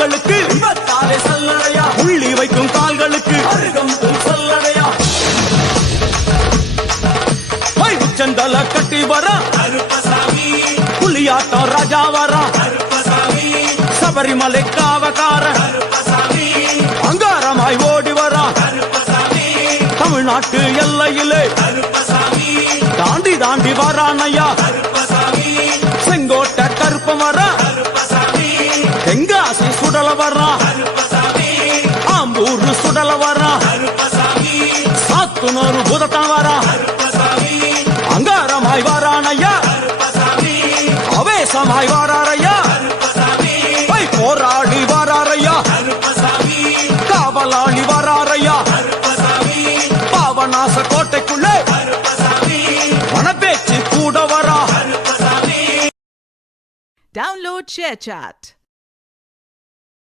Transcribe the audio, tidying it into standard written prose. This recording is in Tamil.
கால்களுக்கு சல்லடையா, உள்ளி வைக்கும் கால்களுக்கு சல்லடையா, உச்சந்தல கட்டி வர புலியாட்டம் ராஜா வர சபரிமலை காவக்கார அங்காரமாய் ஓடி வர தமிழ்நாட்டு எல்லையிலே தாண்டி தாண்டி வரானையா செங்கோட்டை கருப்பம் வர தெங்காசி சுடல வர்றா ஆம்பூர் சுடல வர்றா சாத்துனூறு புதத்தான் வரா அங்காரமாய் வாரானையா அவேசமாய் வாராரையா போராடி வாராரையா காவலாளி வாராரையா பாவநாச கோட்டைக்குள்ளே மனப்பேச்சு கூட வரா. Download ShareChat.